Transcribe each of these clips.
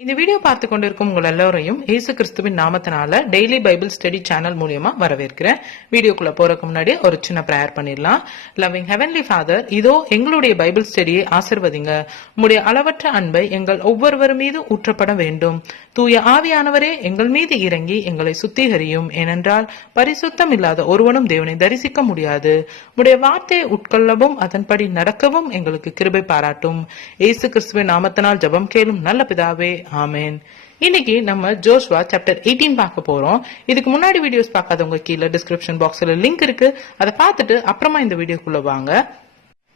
இந்த வீடியோ பார்த்து கொண்டிருக்கும் உங்கள் எல்லோரையும் இயேசு கிறிஸ்துவின் நாமத்தினால டெய்லி பைபிள் ஸ்டடி சேனல் மூலியமா வரவேற்கிறேன். வீடியோக்குள்ள போறதுக்கு முன்னாடி ஒரு சின்ன பிரேயர் பண்ணிடலாம். லவ்விங் ஹெவன்லி ஃபாதர், இதோ எங்களுடைய பைபிள் ஸ்டடியை ஆசிர்வதிங்க. உம்முடைய அளவற்ற அன்பை எங்கள் ஒவ்வொருவர் மீது ஊற்றப்பட வேண்டும். தூய ஆவியானவரே எங்கள் மீது இறங்கி எங்களை சுத்திகரியும். ஏனென்றால் பரிசுத்தம் இல்லாத ஒருவனும் தேவனை தரிசிக்க முடியாது. உம்முடைய வார்த்தையை உட்கொள்ளவும் அதன்படி நடக்கவும் எங்களுக்கு கிருபை பாராட்டும். இயேசு கிறிஸ்துவின் நாமத்தினால் ஜெபம் கேளும் நல்ல பிதாவே, ஆமென். இன்னைக்கு நம்ம ஜோஷுவா சாப்டர் 18 பார்க்க போறோம். இதுக்கு முன்னாடி வீடியோஸ் பார்க்காதவங்க கீழே டிஸ்கிரிப்ஷன் பாக்ஸ்ல லிங்க் இருக்கு, அதை பார்த்துட்டு அப்புறமா இந்த வீடியோக்குள்ள வாங்க.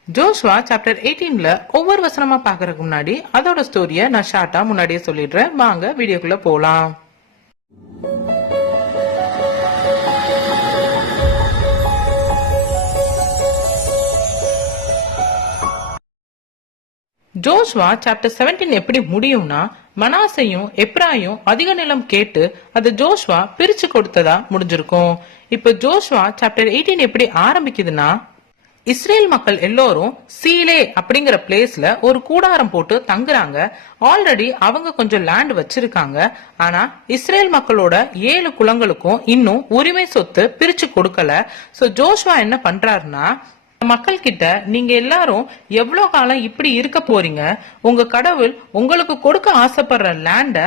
ஜோஷுவா சாப்டர் 18ல ஒவ்வொரு வசனமா பாக்குறதுக்கு முன்னாடி அதோட ஸ்டோரியை நான் ஷார்ட்டா முன்னாடியே சொல்லிடுறேன். வாங்க வீடியோக்குள்ள போலாம். ஜோஷுவா சாப்டர் 17 எப்படி முடியும்னா, மனாசையும் எப்ராயும் அதிக நிலம் கேட்டு அது ஜோஷுவா பிரிச்சு கொடுத்ததா முடிஞ்சிருக்கும். இப்ப ஜோஷுவா சாப்டர் 18 எப்படி ஆரம்பிக்குதுன்னா, இஸ்ரேல் மக்கள் எல்லோரும் சீலே அப்படிங்கிற பிளேஸ்ல ஒரு கூடாரம் போட்டு தங்குறாங்க. ஆல்ரெடி அவங்க கொஞ்சம் லேண்ட் வச்சிருக்காங்க. ஆனா இஸ்ரேல் மக்களோட 7 குலங்களுக்கும் இன்னும் உரிமை சொத்து பிரிச்சு கொடுக்கல. சோ ஜோஷுவா என்ன பண்றாருன்னா, மக்கள் கிட்ட நீங்க எல்லாரும் எவ்வளவு காலம் இப்படி இருக்க போறீங்க, உங்க கடவுள் உங்களுக்கு கொடுக்க ஆசைப்படுற லேண்ட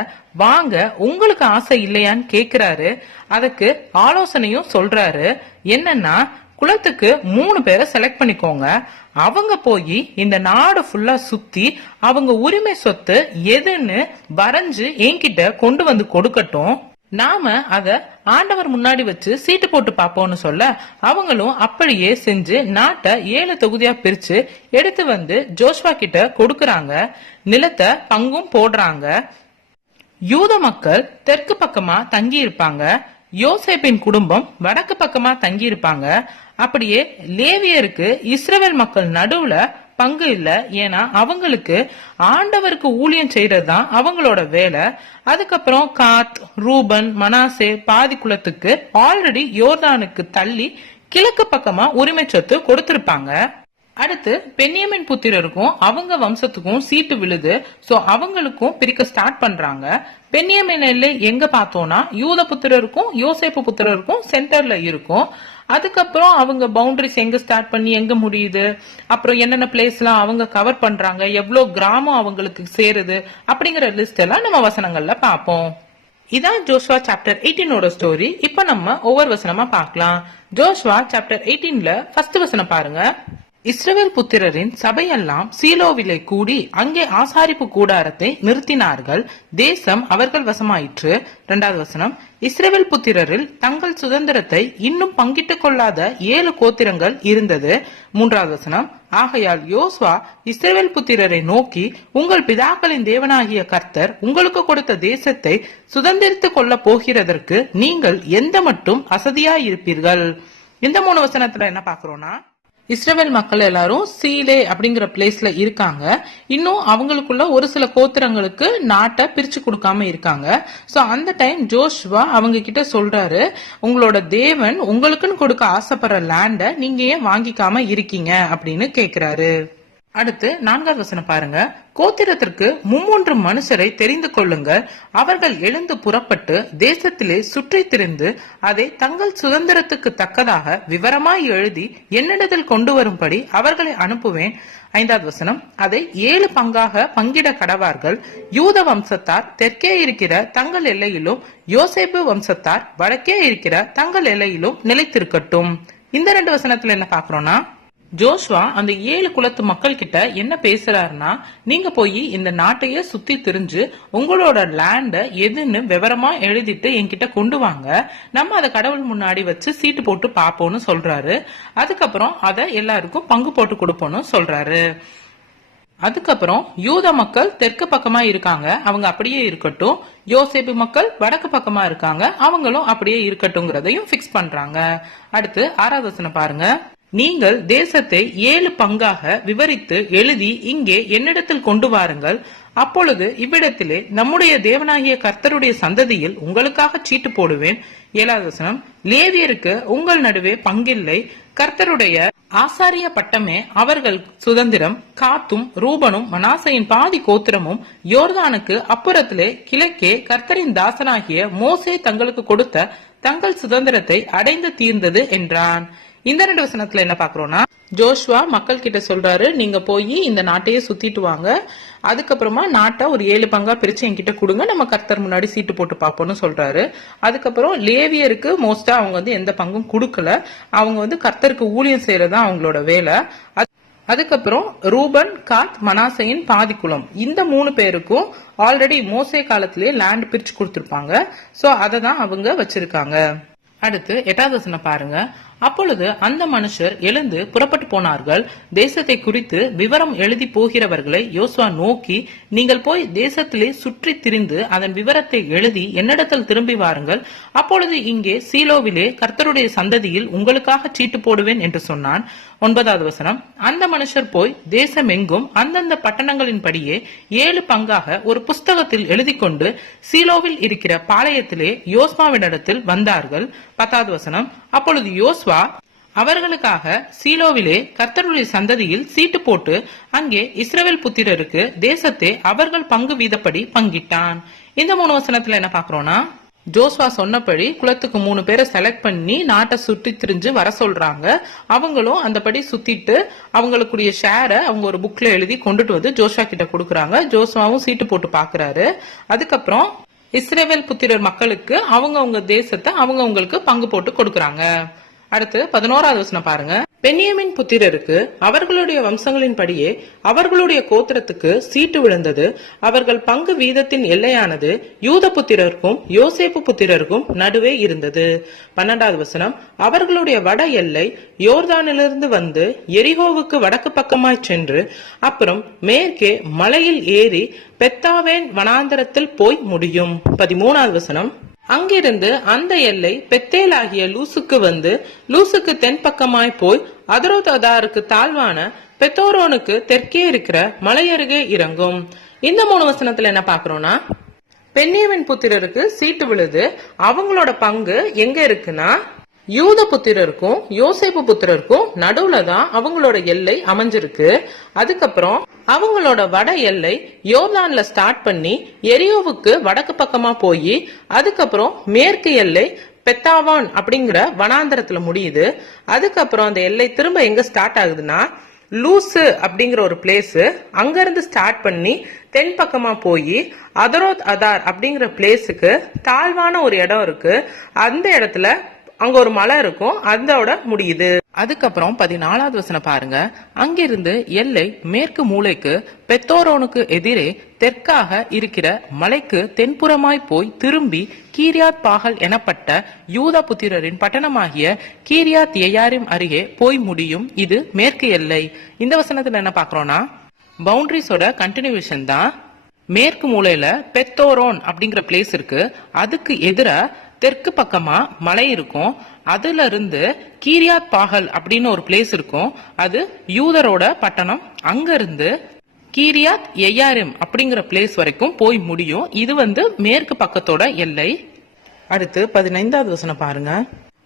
வாங்க உங்களுக்கு ஆசை இல்லையான்னு கேக்குறாரு. அதுக்கு ஆலோசனையும் சொல்றாரு. என்னன்னா, குலத்துக்கு 3 பேரை செலக்ட் பண்ணிக்கோங்க. அவங்க போய் இந்த நாடு ஃபுல்லா சுத்தி அவங்க உரிமை சொத்து எதுன்னு வரைஞ்சு என்கிட்ட கொண்டு வந்து கொடுக்கட்டும். நாம அத ஆண்டவர் முன்னாடி வச்சு சீட்டு போட்டு பாப்போம்னு சொல்ல, அவங்களும் அப்படியே செஞ்சு நாட்டை 7 தொகுதியா பிரிச்சு எடுத்து வந்து ஜோஷுவா கிட்ட கொடுக்கறாங்க. நிலத்தை பங்கும் போடுறாங்க. யூத மக்கள் தெற்கு பக்கமா தங்கி இருப்பாங்க. யோசேப்பின் குடும்பம் வடக்கு பக்கமா தங்கி இருப்பாங்க. அப்படியே லேவியருக்கு இஸ்ரவேல் மக்கள் நடுவுல பங்கு இல்ல. ஏன்னா அவங்களுக்கு ஆண்டவருக்கு ஊழியம் செய்யறதுதான் அவங்களோட வேலை. அதுக்கப்புறம் காத், ரூபன், மனாசே பாதி குலத்துக்கு ஆல்ரெடி யோர்தானுக்கு தள்ளி கிழக்கு பக்கமா உரிமை சொத்து கொடுத்திருப்பாங்க. அடுத்து பென்யமின் புத்திரருக்கும் அவங்க வம்சத்துக்கும் சீட்டு விழுது. சோ அவங்களுக்கும் பிரிக்க ஸ்டார்ட் பண்றாங்க. பென்யமின் எல்லை எங்க பார்த்தோம்னா, யூத புத்திரருக்கும் யோசேப்பு புத்திரருக்கும் சென்டர்ல இருக்கும். அதுக்கப்புறம் அவங்க பவுண்டரிஸ் எங்க ஸ்டார்ட் பண்ணி எங்க முடியுது, அப்புறம் என்னென்ன பிளேஸ் எல்லாம் அவங்க கவர் பண்றாங்க, எவ்வளவு கிராமம் அவங்களுக்கு சேருது அப்படிங்கிற லிஸ்ட் எல்லாம் நம்ம வசனங்கள்ல பாப்போம். இதான் ஜோஷுவா சாப்டர் 18ஓட ஸ்டோரி. இப்ப நம்ம ஒவ்வொரு வசனமா பார்க்கலாம். ஜோஷுவா சாப்டர் 18ல ஃபர்ஸ்ட் வசனம் பாருங்க. இஸ்ரவேல் புத்திரரின் சபையெல்லாம் சீலோவிலே கூடி அங்கே ஆசாரிப்பு கூடாரத்தை நிறுத்தினார்கள். தேசம் அவர்கள் வசமாயிற்று. 2வது வசனம், இஸ்ரவேல் புத்திரரில் தங்கள் சுதந்திரத்தை இன்னும் பங்கிட்டுக் கொள்ளாத 7 கோத்திரங்கள் இருந்தது. 3வது வசனம், ஆகையால் யோசுவா இஸ்ரவேல் புத்திரரை நோக்கி, உங்கள் பிதாக்களின் தேவனாகிய கர்த்தர் உங்களுக்கு கொடுத்த தேசத்தை சுதந்திரித்துக் கொள்ள போகிறதற்கு நீங்கள் எந்த மட்டும் அசதியாயிருப்பீர்கள். இந்த 3 வசனத்துல என்ன பாக்குறோம்னா, இஸ்ரவேல் மக்கள் எல்லாரும் சீலே அப்படிங்கிற பிளேஸ்ல இருக்காங்க. இன்னும் அவங்களுக்குள்ள ஒரு சில கோத்திரங்களுக்கு நாட்டை பிரிச்சு கொடுக்காம இருக்காங்க. சோ அந்த டைம் ஜோஷுவா அவங்க கிட்ட சொல்றாரு, உங்களோட தேவன் உங்களுக்குன்னு கொடுக்க ஆசைப்படுற லேண்ட நீங்க ஏன் வாங்கிக்காம இருக்கீங்க அப்படின்னு கேக்குறாரு. அடுத்து 4வது வசனம் பாருங்க. கோத்திரத்திற்கு 3 மனுஷரை தெரிந்து கொள்ளுங்கள். அவர்கள் எழுந்து புறப்பட்டு தேசத்திலே சுற்றி திரிந்து அதை தங்கள் சுதந்திரத்துக்கு தக்கதாக விவரமாய் எழுதி என்னிடத்தில் கொண்டு வரும்படி அவர்களை அனுப்புவேன். 5வது வசனம், அதை 7 பங்காக பங்கிட கடவார்கள். யூத வம்சத்தார் தெற்கே இருக்கிற தங்கள் எல்லையிலும் யோசேப்பு வம்சத்தார் வடக்கே இருக்கிற தங்கள் எல்லையிலும் நிலைத்திருக்கட்டும். இந்த 2 வசனத்துல என்ன பாக்குறோம்னா, ஜோஷுவா அந்த 7 குலத்து மக்கள் கிட்ட என்ன பேசுறாருன்னா, நீங்க போய் இந்த நாட்டையே சுத்தி திரிஞ்சு உங்களோட லேண்ட எதுன்னு விவரமா எழுதிட்டு என்கிட்ட கொண்டு வாங்க. நம்ம அதை கடவுள் முன்னாடி வச்சு சீட்டு போட்டு பாப்போம்னு சொல்றாரு. அதுக்கப்புறம் அதை எல்லாருக்கும் பங்கு போட்டு கொடுப்போம்னு சொல்றாரு. அதுக்கப்புறம் யூத மக்கள் தெற்கு பக்கமா இருக்காங்க, அவங்க அப்படியே இருக்கட்டும். யோசேப்பு மக்கள் வடக்கு பக்கமா இருக்காங்க, அவங்களும் அப்படியே இருக்கட்டும்ங்கிறதையும் பிக்ஸ் பண்றாங்க. அடுத்து 6வது வசனம் பாருங்க. நீங்கள் தேசத்தை 7 பங்காக விவரித்து எழுதி இங்கே என்னிடத்தில் கொண்டு வாருங்கள். அப்பொழுது இவ்விடத்திலே நம்முடைய தேவனாகிய கர்த்தருடைய சந்ததியில் உங்களுக்காக சீட்டு போடுவேன். 7வது வசனம், லேவியருக்கு உங்கள் நடுவே பங்கில்லை. கர்த்தருடைய ஆசாரிய பட்டமே அவர்கள் சுதந்திரம். காத்தும் ரூபனும் மனாசையின் பாதி கோத்திரமும் யோர்தானுக்கு அப்புறத்திலே கிழக்கே கர்த்தரின் தாசனாகிய மோசே தங்களுக்கு கொடுத்த தங்கள் சுதந்திரத்தை அடைந்து தீர்ந்தது என்றான். இந்த 2 வசனத்துல என்ன பாக்குறோம்னா, ஜோஷுவா மக்கள் கிட்ட சொல்றாரு, நீங்க போய் இந்த நாட்டையே சுத்திட்டு வாங்க, அதுக்கப்புறமா நாட்டை ஒரு 7 பங்கா பிரிச்சு என்கிட்ட கொடுங்க, நம்ம கர்த்தர் முன்னாடி சீட்டு போட்டு பார்ப்போம்னு சொல்றாரு. அதுக்கப்புறம் லேவியருக்கு மோஸ்டா அவங்க எந்த பங்கும் கொடுக்கல, அவங்க கர்த்தருக்கு ஊழியம் செய்யறதா அவங்களோட வேலை. அதுக்கப்புறம் ரூபன், காத், மனாசையின் பாதி குலம், இந்த 3 பேருக்கும் ஆல்ரெடி மோசே காலத்திலேயே லேண்ட் பிரிச்சு கொடுத்திருப்பாங்க. சோ அதை தான் அவங்க வச்சிருக்காங்க. அடுத்து 8வது வசனம் பாருங்க. அப்பொழுது அந்த மனுஷர் எழுந்து புறப்பட்டு போனார்கள். தேசத்தை குறித்து விவரம் எழுதி போகிறவர்களை யோசுவா நோக்கி, நீங்கள் போய் தேசத்திலே சுற்றி திரிந்து அதன் விவரத்தை எழுதி என்னிடத்தில் திரும்பி வாருங்கள். அப்பொழுது இங்கே சீலோவிலே கர்த்தருடைய சந்ததியில் உங்களுக்காக சீட்டு போடுவேன் என்று சொன்னான். 9வது வசனம். அந்த மனுஷர் போய் தேசமெங்கும் அந்தந்த பட்டணங்களின் படியே 7 பங்காக ஒரு புஸ்தகத்தில் எழுதி கொண்டு சீலோவில் இருக்கிற பாளையத்திலே யோசுவாவினிடத்தில் வந்தார்கள். 10வது வசனம். அப்பொழுது யோசுவா அவர்களுக்காக சீலோவிலே கர்த்தருடைய சந்ததியில் சீட்டு போட்டு அங்கே இஸ்ரவேல் புத்திரருக்கு தேசத்தை அவர்கள் பங்கு வீதப்படி பங்கிட்டான். இந்த 3 வசனத்துல என்ன பாக்குறோம்னா, ஜோஸ்வா சொன்னபடி குலத்துக்கு 3 பேரை செலக்ட் பண்ணி நாட்டை சுற்றி திரிஞ்சு வர சொல்றாங்க. அவங்களும் அந்தபடி சுத்திட்டு அவங்களுக்குரிய ஷேரை அவங்க ஒரு புக்ல எழுதி கொண்டுட்டு வந்து ஜோஸ்வா கிட்ட கொடுக்கறாங்க. ஜோஸ்வாவும் சீட்டு போட்டு பாக்குறாரு. அதுக்கப்புறம் இஸ்ரவேல் புத்திரர் மக்களுக்கு அவங்க தேசத்தை அவங்களுக்கு பங்கு போட்டு கொடுக்கறாங்க. அடுத்து 11வது வசனம் பாருங்க. பென்யமீன் புத்திரருக்கு அவர்களுடைய வம்சங்களின் படியே அவர்களுடைய கோத்திரத்துக்கு சீட்டு விழுந்தது. அவர்கள் பங்கு வீதத்தின் எல்லையானது யூத புத்திரருக்கும் யோசேப்பு புத்திரருக்கும் நடுவே இருந்தது. 12வது வசனம். அவர்களுடைய வட எல்லை யோர்தானிலிருந்து வந்து எரிகோவுக்கு வடக்கு பக்கமாய் சென்று அப்புறம் மேற்கே மலையில் ஏறி பெத்தாவேன் வனாந்தரத்தில் போய் முடியும். 13வது வசனம். அங்கிருந்து அந்த எல்லை பெத்தேலாகிய லூசுக்கு வந்து லூசுக்கு தென்பக்கமாய் போய் அதரோதாருக்கு தாழ்வான பெத்தோரோனுக்கு தெற்கே இருக்கிற மலையருகே இறங்கும். இந்த 3 வசனத்துல என்ன பாக்குறோம்னா, பென்யமீன் புத்திரருக்கு சீட்டு விழுது. அவங்களோட பங்கு எங்க இருக்குன்னா, யூத புத்திரருக்கும் யோசேப்பு புத்திரருக்கும் நடுவுல தான் அவங்களோட எல்லை அமைஞ்சிருக்கு. அதுக்கப்புறம் அவங்களோட வட எல்லை யோர்தான்ல ஸ்டார்ட் பண்ணி எரியோவுக்கு வடக்கு பக்கமா போய் அதுக்கப்புறம் மேற்கு எல்லை பெத்தாவான் அப்படிங்கிற வனாந்தரத்துல முடியுது. அதுக்கப்புறம் அந்த எல்லை திரும்ப எங்க ஸ்டார்ட் ஆகுதுன்னா, லூசு அப்படிங்கிற ஒரு பிளேஸ், அங்க இருந்து ஸ்டார்ட் பண்ணி தென் பக்கமா போய் அதரோத் அதார் அப்படிங்கிற பிளேஸுக்கு தாழ்வான ஒரு இடம் இருக்கு. அந்த இடத்துல அங்க ஒரு மலை இருக்கும், அதோட முடியுது. அதுக்கப்புறம் 14வது வசனம் பாருங்க. அங்கிருந்து எல்லை மேற்கு மூலைக்கு பெத்தோரோனுக்கு எதிரே தெற்காக இருக்கிற மலைக்கு தென்புறமாய் போய் திரும்பி கீரியாத் பாகல் எனப்பட்ட யூதா புத்திரரின் பட்டணமாகிய கீரியாத் எயாரிம் அருகே போய் முடியும். இது மேற்கு எல்லை. இந்த வசனத்துல என்ன பாக்குறோம்னா, பவுண்டரிஸோட கண்டினியூஷன் தான். மேற்கு மூலையில பெத்தோரோன் அப்படிங்கிற பிளேஸ் இருக்கு, அதுக்கு எதிர தெற்கு பக்கமா மலை இருக்கும். அதுல இருந்து கீரியாத் பாகல் அப்படின்னு ஒரு பிளேஸ் இருக்கும், அது யூதரோட பட்டணம். அங்க இருந்து கீரியாத் எயாரிம் அப்படிங்கிற பிளேஸ் வரைக்கும் போய் முடியும். இது மேற்கு பக்கத்தோட எல்லை. அடுத்து 15வது வசனம் பாருங்க.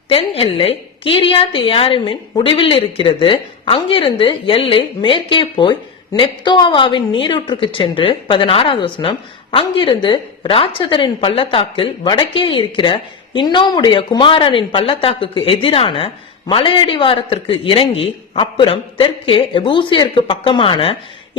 தென் எல்லை கீரியாத் எயாரிமின் முடிவில் இருக்கிறது. அங்கிருந்து எல்லை மேற்கே போய் நெப்தோவாவின் நீரூற்றுக்கு சென்று 16வது வசனம். அங்கிருந்து ராட்சதரின் பள்ளத்தாக்கில் வடக்கே இருக்கிற இன்னோமுடைய குமாரனின் பள்ளத்தாக்குக்கு எதிரான மலையடிவாரத்திற்கு இறங்கி அப்புறம் தெற்கே எபூசியருக்கு பக்கமான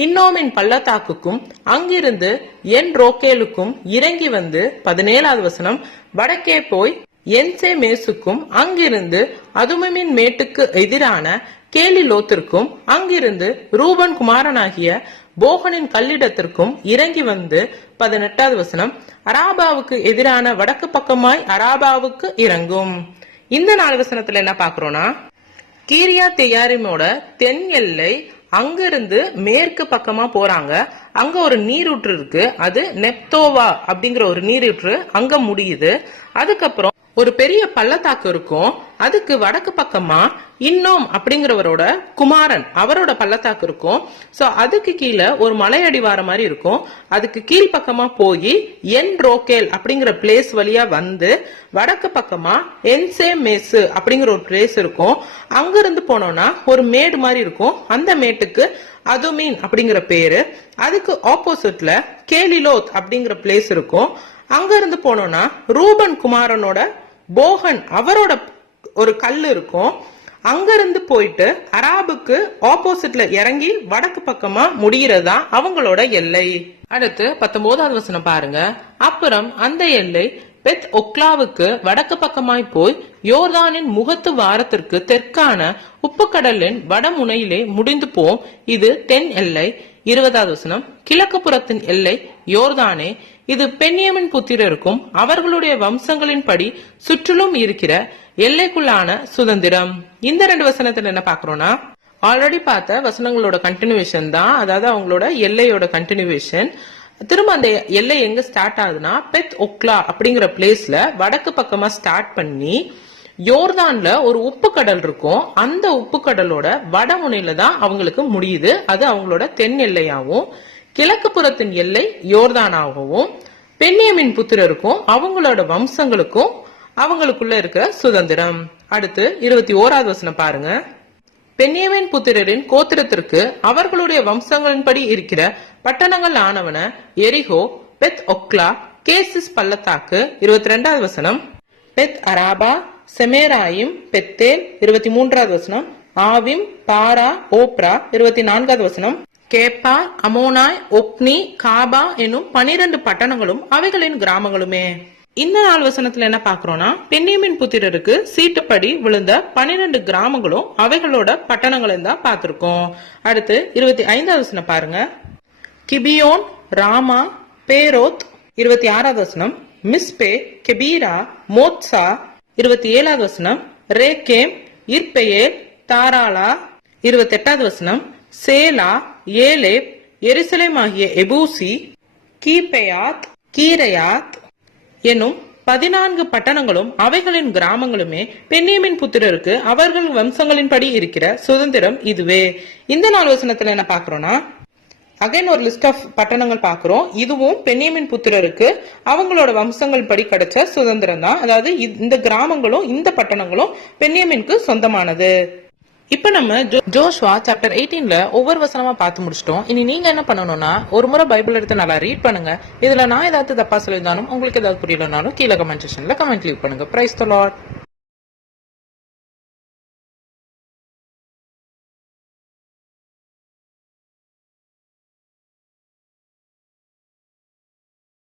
இன்னோமின் பள்ளத்தாக்குக்கும் அங்கிருந்து என் ரோக்கேலுக்கும் இறங்கி வந்து 17வது வசனம். வடக்கே போய் என்சே மேசுக்கும் அங்கிருந்து அதுமின் மேட்டுக்கு எதிரான கேலி லோத்திற்கும் அங்கிருந்து ரூபன் குமாரனாகிய போகனின் கல்லிடத்திற்கும் இறங்கி வந்து 18வது வசனம். அராபாவுக்கு எதிரான வடக்கு பக்கமாய் அராபாவுக்கு இறங்கும். இந்த 4 வசனத்துல என்ன பாக்குறோம்னா, கீரியாத் எயாரிமோட தென் எல்லை அங்கிருந்து மேற்கு பக்கமா போறாங்க. அங்க ஒரு நீரூற்று இருக்கு, அது நெப்தோவா அப்படிங்கிற ஒரு நீரூற்று அங்க முடியுது. அதுக்கப்புறம் ஒரு பெரிய பள்ளத்தாக்கு இருக்கும், அதுக்கு வடக்கு பக்கமா இன்னோம் அப்படிங்கிறவரோட குமாரன் அவரோட பள்ளத்தாக்கு இருக்கும். சோ அதுக்கு கீழே ஒரு மலை அடிவார மாதிரி இருக்கும். அதுக்கு கீழ் பக்கமா போய் என் ரோக்கேல் அப்படிங்கிற பிளேஸ் வழியா வந்து வடக்கு பக்கமா என்சே மேசு அப்படிங்கிற ஒரு பிளேஸ் இருக்கும். அங்க இருந்து போனோம்னா ஒரு மேடு மாதிரி இருக்கும். அந்த மேட்டுக்கு அதுமீன் அப்படிங்கிற பேரு. அதுக்கு ஆப்போசிட்ல கேலிலோத் அப்படிங்கிற பிளேஸ் இருக்கும். அங்க இருந்து போனோம்னா ரூபன் குமாரனோட போகன் அவரோட ஒரு கல் இருக்கும். அங்க இருந்து போயிட்டு அராபுக்கு ஆப்போசிட்ல இறங்கி வடக்கு பக்கமா முடிகிறதா அவங்களோட எல்லை. அடுத்து 19வது வசனம் பாருங்க. அப்புறம் அந்த எல்லை பெத் ஒக்லாவுக்கு வடக்கு பக்கமாய் போய் யோர்தானின் முகத்து வாரத்திற்கு தெற்கான உப்புக்கடலின் வடமுனையிலே முடிந்து போம். இது தென் எல்லை. 20வது வசனம். கிழக்கு புறத்தின் எல்லை யோர்தானே. இது பென்யமின் புத்திரருக்கும் அவர்களுடைய வம்சங்களின்படி சுற்றிலும் இருக்கிற எல்லைக்குள்ளான சுதந்திரம். இந்த 2 வசனத்துல என்ன பாக்குறோம்னா, ஆல்ரெடி பார்த்த வசனங்களோட கண்டினியூவேஷன் தான். அதாவது அவங்களோட எல்லையோட கண்டினியூவேஷன். திரும்ப அந்த எல்லை எங்க ஸ்டார்ட் ஆகுதுன்னா பெத் ஒக்லா அப்படிங்கிற பிளேஸ்ல வடக்கு பக்கமா ஸ்டார்ட் பண்ணி யோர்தான்ல ஒரு உப்பு கடல் இருக்கும். அந்த உப்பு கடலோட வடமுனையில தான் அவங்களுக்கு முடியுது. அது அவங்களோட தென் எல்லையாகவும் கிழக்கு புறத்தின் எல்லை யோர்தானாகவும் பென்யமின் புத்திரருக்கும் அவங்களோட வம்சங்களுக்கும் அவங்களுக்குள்ள இருக்கிற சுதந்திரம். அடுத்து 21வது வசனம் பாருங்க. பென்யமின் புத்திரரின் கோத்திரத்திற்கு அவர்களுடைய வம்சங்களின்படி இருக்கிற பட்டணங்கள் ஆனவன எரிகோ, பெத் ஒக்லா, கேசிஸ் பள்ளத்தாக்கு. 22வது வசனம். பெத் அராபா, செமேராயிம், பெத்தேல். 23வது வசனம். ஆவிம், பாரா, ஓப்ரா. 24வது வசனம். கேப்பா, அமோனாய், ஒப்னி, காபா எனும் 12 பட்டணங்களும் அவைகளின் கிராமங்களுமே. இந்த 4 வசனத்துல என்ன பாக்குறோம்னா, பென்யமின் புத்திரருக்கு சீட்டுப்படி விழுந்த 12 கிராமங்களும் அவைகளோட பட்டணங்களும் தான் பார்த்திருக்கோம். அடுத்து 25வது வசனம் பாருங்க. கிபியோன், ராமா, பேரோத். 26வது வசனம். மிஸ்பே, கெபீரா, மோத்சா. 27வது வசனம். ரேகேம், இர்பெயேல், தாராளா. 28வது வசனம். சேலா, ஏலேப், எருசலேம் ஆகிய எபூசி, கீபெயாத், கீரையாத் எனும் 14 பட்டணங்களும் அவைகளின் கிராமங்களுமே பென்யமின் புத்திரருக்கு அவர்கள் வம்சங்களின்படி இருக்கிற சுதந்திரம் இதுவே. இந்த 4 வசனத்துல என்ன பாக்குறோம்னா, அகைன் ஒரு லிஸ்ட் ஆஃப் பட்டணங்கள் பாக்குறோம். இதுவும் பென்யமின் புத்திரருக்கு அவங்களோட வம்சங்கள் படி கிடைச்ச சுதந்திரம் தான். அதாவது இந்த கிராமங்களும் இந்த பட்டணங்களும் பென்யமினுக்கு சொந்தமானது. இப்ப நம்ம ஜோஷுவா சாப்டர் 18ல ஒவ்வொரு வசனமா பார்த்து முடிச்சிட்டோம். இனி நீங்க என்ன பண்ணணும்னா, ஒரு முறை பைபிள் எடுத்து நல்லா ரீட் பண்ணுங்க. இதுல நான் ஏதாவது தப்பா சொல்லியிருந்தாலும் உங்களுக்கு ஏதாவது புரியலனாலும் கீழே கமெண்ட் செக்ஷன்ல கமெண்ட் லீவ் பண்ணுங்க. Praise the Lord.